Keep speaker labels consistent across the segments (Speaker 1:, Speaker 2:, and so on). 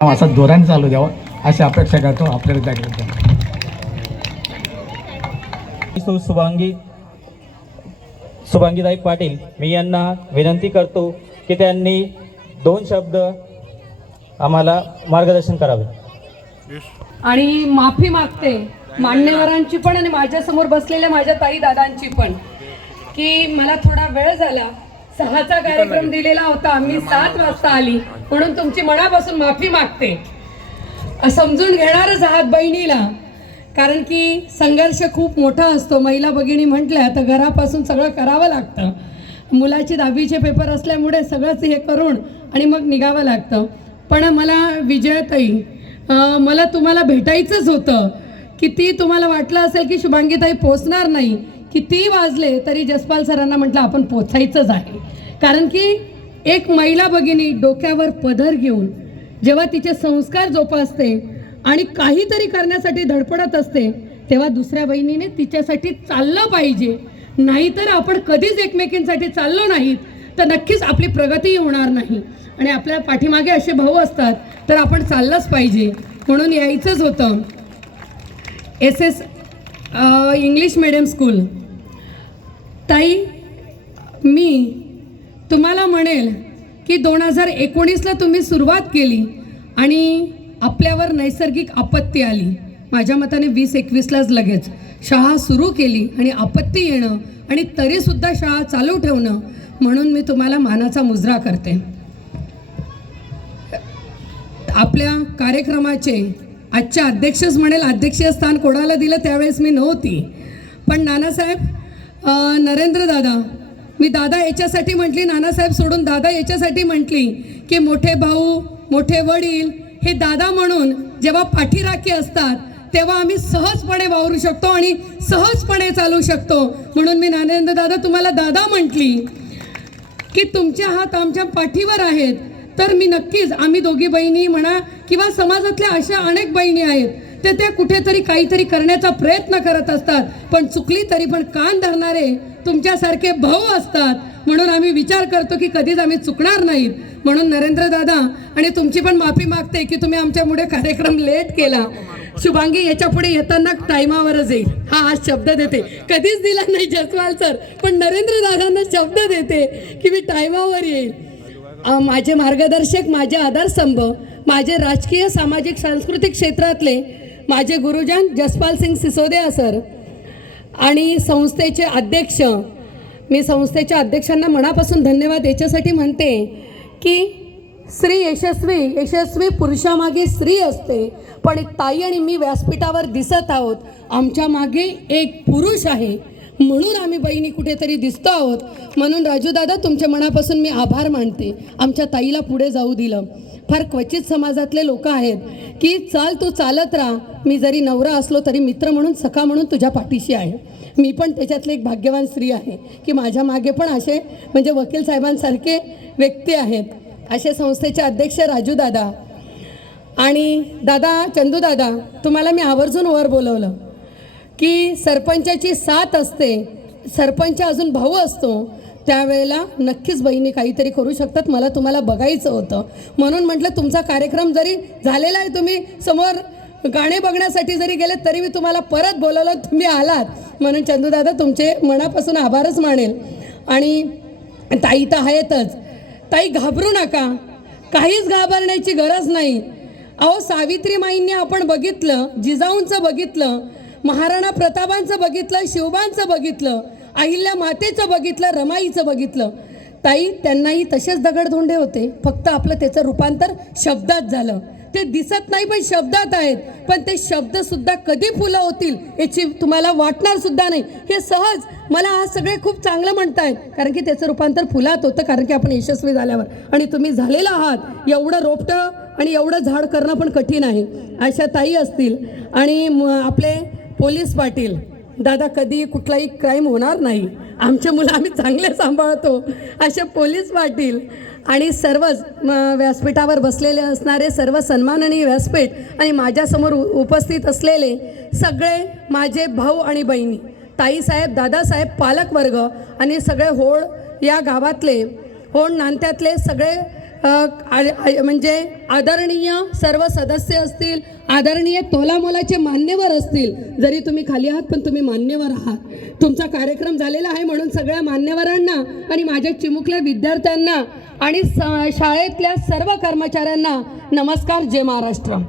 Speaker 1: असा जोराने चालू द्यावा अशी अपेक्षा करतो आपल्याला जागृत
Speaker 2: शुभांगी शुभांगीताई पाटील मी यांना विनंती करतो की त्यांनी दोन शब्द आम्हाला मार्गदर्शन करावे.
Speaker 3: आणि माफी मागते मान्यवरांची पण आणि माझ्यासमोर बसलेल्या माझ्या ताई दादांची पण. की मला थोडा वेळ झाला सहाचा कार्यक्रम दिलेला होता. मी सात वाजता आली. म्हणून तुमची मनापासून माफी मागते. समजून घेणारच आहात बहिणीला. कारण की संघर्ष खूप मोठा असतो. महिला भगिनी म्हटल्या तर घरापासून सगळं करावं लागतं. मुलाची दहावीचे पेपर असल्यामुळे सगळंच हे करून आणि मग निघावं लागतं. पण मला विजयाताई मला तुम्हाला भेटायचंच होतं. किती तुम्हाला वाटलं असेल की शुभांगीताई पोचणार नाही. किती वाजले तरी जसपाल सरांना म्हटलं आपण पोचायचंच आहे. कारण की एक महिला भगिनी डोक्यावर पदर घेऊन जेव्हा तिचे संस्कार जोपासते आणि काहीतरी करण्यासाठी धडपडत असते तेव्हा दुसऱ्या बहिणीने तिच्यासाठी चाललं पाहिजे. नाहीतर आपण कधीच एकमेकींसाठी चाललो नाहीत तर नक्कीच आपली प्रगतीही होणार नाही. आणि आपल्या पाठीमागे असे भाऊ असतात तर आपण चाललंच पाहिजे. म्हणून यायचंच होतं. S S English medium school ताई मी तुम्हाला म्हणेल की दोन हजार एकोणीसला तुम्ही सुरुवात केली आणि आपल्यावर नैसर्गिक आपत्ती आली. माझ्या मताने वीस एकवीसलाच लगेच. शाळा सुरू केली आणि आपत्ती येणं आणि तरीसुद्धा शाळा चालू ठेवणं म्हणून मी तुम्हाला मानाचा मुजरा करते. आपल्या कार्यक्रमाचे आजच्या अध्यक्षच म्हणेल अध्यक्षीय स्थान कोणाला दिलं त्यावेळेस मी नव्हती. पण नानासाहेब नरेंद्र दादा मी दादा याच्यासाठी म्हटली नानासाहेब सोडून दादा याच्यासाठी म्हटली की मोठे भाऊ मोठे वडील हे दादा म्हणून जेव्हा पाठीराखी असतात तेव्हा आम्ही सहजपणे वावरू शकतो आणि सहजपणे चालू शकतो. म्हणून मी नानेंद्र दादा तुम्हाला दादा म्हटली की तुमच्या हात आमच्या पाठीवर आहेत. तर मी नक्कीच आम्ही दोघी बहिणी म्हणा किंवा समाजातल्या अशा अनेक बहिणी आहेत ते त्या कुठेतरी काहीतरी करण्याचा प्रयत्न करत असतात. पण चुकली तरी पण कान धरणारे तुमच्यासारखे भाऊ असतात. म्हणून आम्ही विचार करतो की कधीच आम्ही चुकणार नाहीत. म्हणून नरेंद्र दादा आणि तुमची पण माफी मागते की तुम्ही आमच्यामुळे कार्यक्रम लेट केला. शुभांगी याच्यापुढे येताना टायमावरच येईल. हा आज शब्द देते. कधीच दिला नाही जसवाल सर पण नरेंद्र दादांना शब्द देते की मी टायमावर येईल. माझे मार्गदर्शक माझे आधारस्तंभ माझे राजकीय सामाजिक सांस्कृतिक क्षेत्रातले माझे गुरुजन जसपाल सिंग सिसोदिया सर आणि संस्थेचे अध्यक्ष. मी संस्थेच्या अध्यक्षांना मनापासून धन्यवाद याच्यासाठी म्हणते की स्त्री यशस्वी यशस्वी पुरुषामागे स्त्री असते पण ताई आणि मी व्यासपीठावर दिसत आहोत. आमच्या मागे एक पुरुष आहे. म्हणून आम्ही बहिणी कुठेतरी दिसतो आहोत. म्हणून राजूदादा तुमच्या मनापासून मी आभार मानते. आमच्या ताईला पुढे जाऊ दिलं. फार क्वचित समाजातले लोक आहेत की चाल तू चालत राहा. मी जरी नवरा असलो तरी मित्र म्हणून सखा म्हणून तुझ्या पाठीशी आहे. मी पण त्याच्यातली एक भाग्यवान स्त्री आहे की माझ्या मागे पण असे म्हणजे वकील साहेबांसारखे व्यक्ती आहेत. असे संस्थेचे अध्यक्ष राजू दादा. आणि दादा चंदू दादा तुम्हाला मी आवर्जून वर बोलवलं. की सरपंचाची साथ असते सरपंच अजून भाऊ असतो त्यावेळेला नक्कीच बहिणी काहीतरी करू शकतात. मला तुम्हाला बघायचं होतं. म्हणून म्हटलं तुमचा कार्यक्रम जरी झालेला आहे तुम्ही समोर गाणे बघण्यासाठी जरी गेले तरी मी तुम्हाला परत बोलवलं तुम्ही आलात. म्हणून चंदूदादा तुमचे मनापासून आभारच मानेल. आणि ताई तर आहेतच. ताई घाबरू नका. काहीच घाबरण्याची गरज नाही. अहो सावित्रीमाईंनी आपण बघितलं जिजाऊंचं बघितलं महाराणा प्रतापांचं बघितलं शिवबांचं बघितलं अहिल्या मातेचं बघितलं रमाईचं बघितलं. ताई त्यांनाही तसेच दगडधोंडे होते. फक्त आपलं त्याचं रूपांतर शब्दात झालं. ते दिसत नाही पण शब्दात आहेत. पण ते शब्द सुद्धा कधी फुलं होतील याची तुम्हाला वाटणार सुद्धा नाही. हे सहज मला आज सगळे खूप चांगलं म्हणतायत. कारण की त्याचं रूपांतर फुलात होतं कारण की आपण यशस्वी झाल्यावर. आणि तुम्ही झालेला आहात. एवढं रोपटं आणि एवढं झाड करणं पण कठीण आहे. अशा ताई असतील. आणि आपले पोलीस पाटील. दादा कधी कुठलाही क्राईम होणार नाही. आमचे मुलं आम्ही चांगले सांभाळतो. असे पोलीस पाटील आणि सर्वच व्यासपीठावर बसलेले असणारे सर्व सन्माननीय व्यासपीठ आणि माझ्यासमोर उ- उपस्थित असलेले सगळे माझे भाऊ आणि बहिणी ताईसाहेब दादासाहेब पालकवर्ग आणि सगळे होळ या गावातले होळ नांत्यातले सगळे म्हणजे आदरणीय सर्व सदस्य असतील आदरणीय तोलामोलाचे मान्यवर असतील. जरी तुम्ही खाली आहात पण तुम्ही मान्यवर आहात. तुमचा कार्यक्रम झालेला आहे म्हणून सगळ्या मान्यवरांना आणि माझ्या चिमुकल्या विद्यार्थ्यांना आणि स- शाळेतल्या सर्व कर्मचाऱ्यांना नमस्कार जय महाराष्ट्र.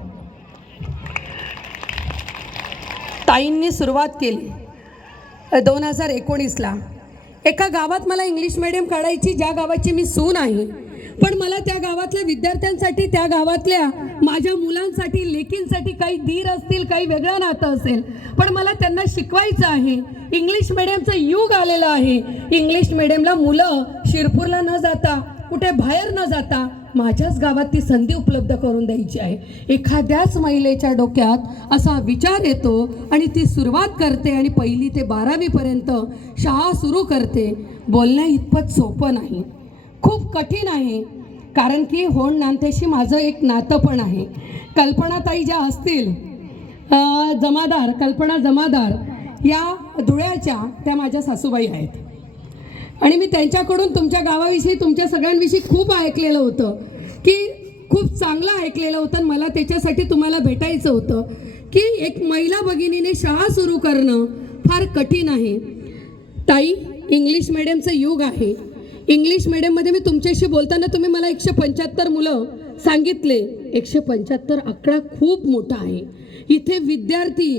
Speaker 3: ताईंनी सुरुवात केली. दोन हजार एकोणीसला. एका गावात मला इंग्लिश मिडियम काढायची ज्या गावाची मी सून आहे पण मला त्या गावातल्या विद्यार्थ्यांसाठी त्या गावातल्या माझ्या मुलांसाठी लेकींसाठी काही धीर असतील काही वेगळं नातं असेल. पण मला त्यांना शिकवायचं आहे. इंग्लिश मिडियमचं युग आलेलं आहे. इंग्लिश मिडियमला मुलं शिरपूरला न जाता कुठे बाहेर न जाता माझ्याच गावात ती संधी उपलब्ध करून द्यायची आहे. एखाद्याच महिलेच्या डोक्यात असा विचार येतो आणि ती सुरुवात करते आणि पहिली ते बारावीपर्यंत शाळा सुरू करते. बोलण्या इतपत सोपं नाही. खूप कठीण आहे. कारण की होण नांथेशी माझं एक नातं पण आहे. कल्पनाताई ज्या असतील जमादार कल्पना जमादार या धुळ्याच्या त्या माझ्या सासूबाई आहेत. आणि मी त्यांच्याकडून तुमच्या गावाविषयी तुमच्या सगळ्यांविषयी खूप ऐकलेलं होतं की खूप चांगलं ऐकलेलं होतं आणि मला त्याच्यासाठी तुम्हाला भेटायचं होतं की एक महिला भगिनीने शाळा सुरू करणं फार कठीण आहे. ताई इंग्लिश मिडियमचं युग आहे. इंग्लिश मिडियममध्ये मी तुमच्याशी बोलताना तुम्ही मला एकशे पंच्याहत्तर मुलं सांगितले. एकशे पंच्याहत्तर आकडा खूप मोठा आहे. इथे विद्यार्थी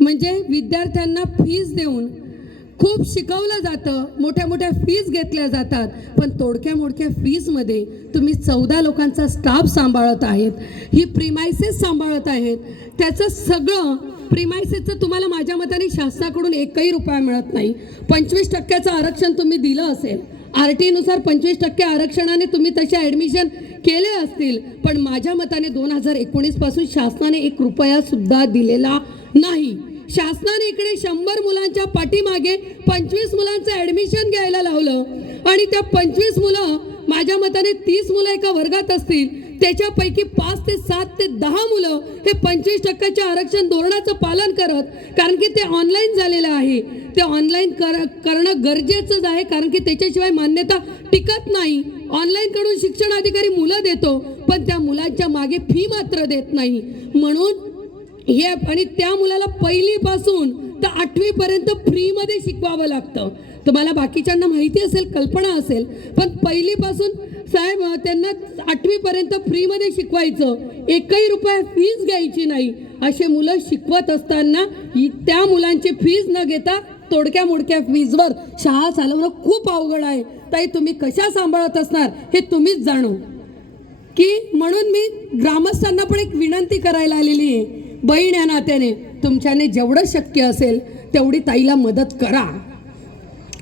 Speaker 3: म्हणजे विद्यार्थ्यांना फीज देऊन खूप शिकवलं जातं. मोठ्या मोठ्या फीज घेतल्या जातात. पण तोडक्या मोडक्या फीजमध्ये तुम्ही चौदा लोकांचा स्टाफ सांभाळत आहेत. ही प्रिमायसेस सांभाळत आहेत. त्याचं सगळं प्रिमायसेसचं तुम्हाला माझ्या मताने शासनाकडून एकही रुपया मिळत नाही. पंचवीस टक्क्याचं आरक्षण तुम्ही दिलं असेल आर टीनुसार पंचवीस टक्के आरक्षणाने तुम्ही तसे ॲडमिशन केले असतील पण माझ्या मताने दोन हजार एकोणीसपासून शासनाने एक रुपयासुद्धा दिलेला नाही. शासनाने इकडे शंभर मुलांच्या पाठीमागे पंचवीस मुलांचं ॲडमिशन घ्यायला लावलं आणि त्या पंचवीस मुलं माझ्या मताने तीस मुलं एका वर्गात असतील त्याच्यापैकी पाच ते सात ते दहा मुलं हे पंचवीस टक्क्याच्या आरक्षण धोरणाचं पालन करत कारण की ते ऑनलाईन झालेलं आहे. ते ऑनलाईन कर करणं गरजेचंच आहे कारण की त्याच्याशिवाय मान्यता टिकत नाही. ऑनलाईन कडून शिक्षण अधिकारी मुलं देतो पण त्या मुलांच्या मागे फी मात्र देत नाही. म्हणून हे आणि त्या मुलाला पहिलीपासून तर आठवीपर्यंत फ्रीमध्ये शिकवावं लागतं. तुम्हाला बाकीच्यांना माहिती असेल कल्पना असेल पण पहिलीपासून साहेब त्यांना आठवीपर्यंत फ्रीमध्ये शिकवायचं एकही रुपया फीज घ्यायची नाही असे मुलं शिकवत असताना त्या मुलांची फीज न घेता तोडक्या मोडक्या फीजवर शाळा चालवणं खूप अवघड आहे. ताई तुम्ही कशा सांभाळत असणार हे तुम्हीच जाणो. की म्हणून मी ग्रामस्थांना पण एक विनंती करायला आलेली आहे. बहीण या नात्याने तुमच्याने जेवढं शक्य असेल तेवढी ताईला मदत करा.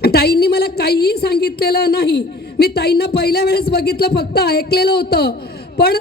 Speaker 3: ताईंनी मला काहीही सांगितलेलं नाही. मी ताईंना पहिल्या वेळेस बघितलं फक्त ऐकलेलं होतं. पण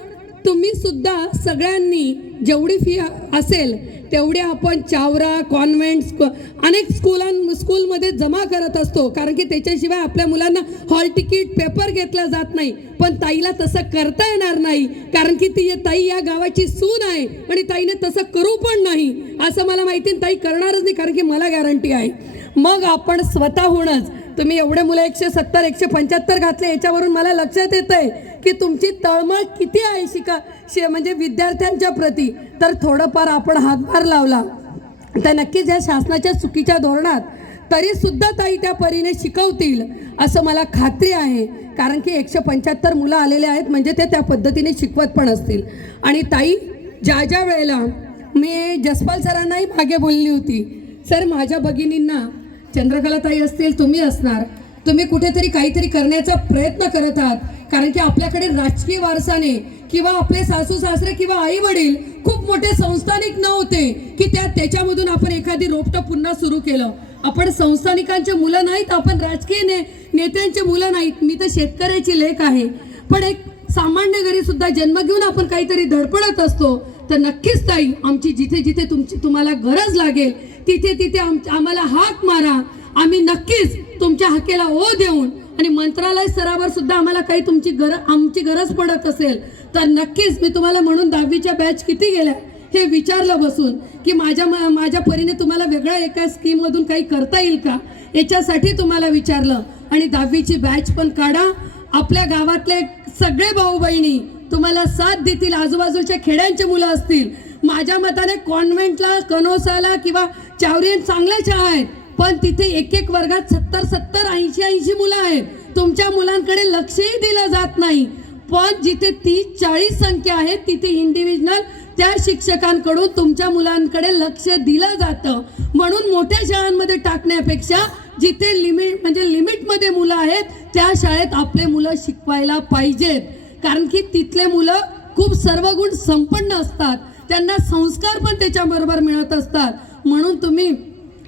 Speaker 3: तुम्ही सुद्धा सगळ्यांनी जेवढी फी असेल तेवढे आपण चावरा कॉन्व्हेंट स्कू- अनेक स्कूलां स्कूलमध्ये जमा करत असतो. कारण की त्याच्याशिवाय आपल्या मुलांना हॉल तिकीट पेपर घेतला जात नाही. पण ताईला तसं करता येणार नाही. कारण की ती ताई या गावाची सून आहे. आणि ताईने तसं करू पण नाही. असं मला माहिती आहे, ताई करणारच नाही. कारण की मला गॅरंटी आहे. मग आपण स्वतःहूनच तुम्ही एवढे मुलं एकशे सत्तर एकशे पंच्याहत्तर घातले याच्यावरून मला लक्षात येत आहे की तुमची तळमळ किती आहे शिका शे म्हणजे विद्यार्थ्यांच्या प्रती. तर थोडंफार आपण हातभार लावला. तर नक्कीच या शासनाच्या चुकीच्या धोरणात तरी सुद्धा ताई त्या परीने शिकवतील असं मला खात्री आहे. कारण की एकशे पंच्याहत्तर मुलं आलेले आहेत म्हणजे ते त्या पद्धतीने शिकवत पण असतील. आणि ताई ज्या ज्या वेळेला मी जसपाल सरांनाही मागे बोलली होती सर माझ्या भगिनींना चंद्रकलाताई असतील तुम्ही असणार. तुम्ही कुठेतरी काहीतरी करण्याचा प्रयत्न करत आहात. कारण की आपल्याकडे राजकीय वारसाने किंवा आपले सासू सासरे किंवा आई वडील खूप मोठे संस्थानिक नव्हते की त्या त्याच्यामधून आपण एखादी रोपटं पुन्हा सुरू केलं. आपण संस्थानिकांचे मुलं नाहीत आपण राजकीय ने नेत्यांचे मुलं नाहीत. मी तर शेतकऱ्याची लेख आहे. पण एक सामान्य घरी सुद्धा जन्म घेऊन आपण काहीतरी धडपडत असतो तर नक्कीच ताई आमची जिथे जिथे तुमची तुम्हाला गरज लागेल तिथे तिथे आम आम्हाला हाक मारा. आम्ही नक्कीच तुमच्या हाकेला ओ देऊन आणि मंत्रालय स्तरावर सुद्धा आम्हाला काही तुमची गर आमची गरज पडत असेल तर नक्कीच मी तुम्हाला म्हणून दहावीच्या बॅच किती गेल्या हे विचारलं बसून की माझ्या माझ्या परीने तुम्हाला वेगळ्या एका स्कीममधून काही करता येईल का? याच्यासाठी तुम्हाला विचारलं. आणि दहावीची बॅच पण काढा. आपल्या गावातले सगळे भाऊ बहिणी तुम्हाला साथ देतील. आजूबाजूच्या खेड्यांचे मुलं असतील. माझ्या मताने कॉन्व्हेंटला कनोसाला किंवा चावरीन चांगल्या शाळा आहेत. पण तिथे एक एक वर्गात सत्तर सत्तर ऐंशी ऐंशी मुलं आहेत. तुमच्या मुलांकडे लक्षही दिलं जात नाही. पण जिथे तीस चाळीस संख्या आहे तिथे इंडिव्हिज्युअल त्या शिक्षकांकडून तुमच्या मुलांकडे लक्ष दिलं जातं. म्हणून मोठ्या शाळांमध्ये टाकण्यापेक्षा जिथे लिमिट म्हणजे लिमिटमध्ये मुलं आहेत त्या शाळेत आपले मुलं शिकवायला पाहिजेत. कारण की तिथले मुलं खूप सर्वगुण संपन्न असतात. त्यांना संस्कार पण त्याच्याबरोबर मिळत असतात. म्हणून तुम्ही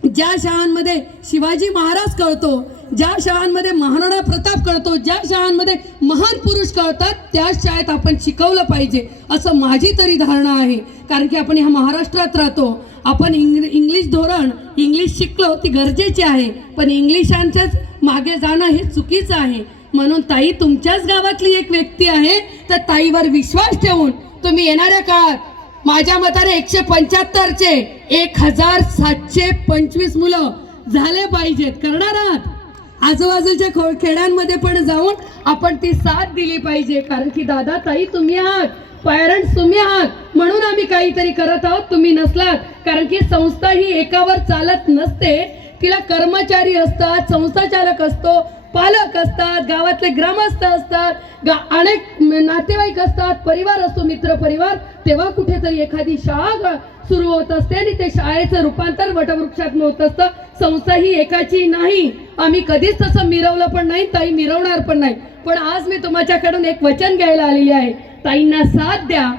Speaker 3: ज्या शाळांमध्ये शिवाजी महाराज कळतो ज्या शाळांमध्ये महाराणा प्रताप कळतो ज्या शाळांमध्ये महान पुरुष कळतात त्याच शाळेत आपण शिकवलं पाहिजे असं माझी तरी धारणा आहे. कारण की आपण ह्या महाराष्ट्रात राहतो आपण इंग्ल इंग्लिश धोरण इंग्लिश शिकलो ती गरजेची आहे पण इंग्लिशांच्याच मागे जाणं हे चुकीचं आहे. म्हणून ताई तुमच्याच गावातली एक व्यक्ती आहे तर ताईवर विश्वास ठेवून तुम्ही येणाऱ्या काळात माझ्या मताने एकशे पंच्याहत्तरचे एक हजार सातशे पंचवीस मुलं झाले पाहिजेत. करणार आहात? आजूबाजूच्या खो खेड्यांमध्ये पण जाऊन आपण ती साथ दिली पाहिजे. कारण की दादा ताई तुम्ही आहात. पॅरेंट्स तुम्ही आहात. म्हणून आम्ही काहीतरी करत आहोत. तुम्ही नसलात. कारण की संस्था ही एकावर चालत नसते. तिला कर्मचारी असतात संस्थाचालक असतो पालक असतात गावातले ग्रामस्थ असतात गा अनेक नातेवाईक असतात परिवार असतो मित्र परिवार तेव्हा कुठेतरी एखादी शाळा सुरू होत असते आणि ते शाळेचं रूपांतर वटवृक्षात होत असतं. संस्था ही एकाची नाही. आम्ही कधीच तसं मिरवलं पण नाही ताई मिरवणार पण नाही. पण आज मी तुमच्याकडून एक वचन घ्यायला आलेली आहे. ताईंना साथ द्या.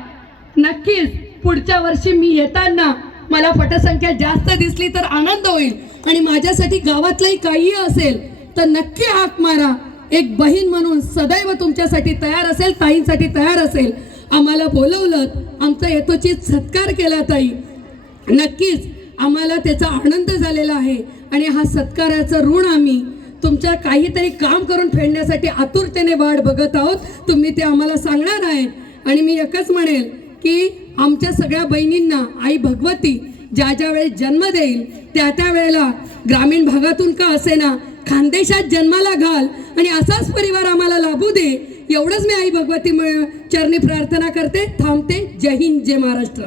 Speaker 3: नक्कीच पुढच्या वर्षी मी येताना मला पटसंख्या जास्त दिसली तर आनंद होईल. आणि माझ्यासाठी गावातलंही काही असेल तर नक्की हाक मारा. एक बहीण म्हणून सदैव तुमच्यासाठी तयार असेल ताईंसाठी तयार असेल. आम्हाला बोलवलं आमचा येतोची सत्कार केला ताई. नक्कीच आम्हाला त्याचा आनंद झालेला आहे आणि हा सत्काराचं ऋण आम्ही तुमच्या काहीतरी काम करून फेडण्यासाठी आतुरतेने वाट बघत आहोत. तुम्ही ते आम्हाला सांगणार आहेत. आणि मी एकच म्हणेल की आमच्या सगळ्या बहिणींना आई भगवती ज्या ज्या वेळेस जन्म देईल त्या त्या वेळेला ग्रामीण भागातून का असेना खानदेशात जन्माला घाल आणि असाच परिवार आम्हाला लाभू दे एवढंच मी आई भगवती चरणी प्रार्थना करते. थांबते. जय हिंद जय महाराष्ट्र.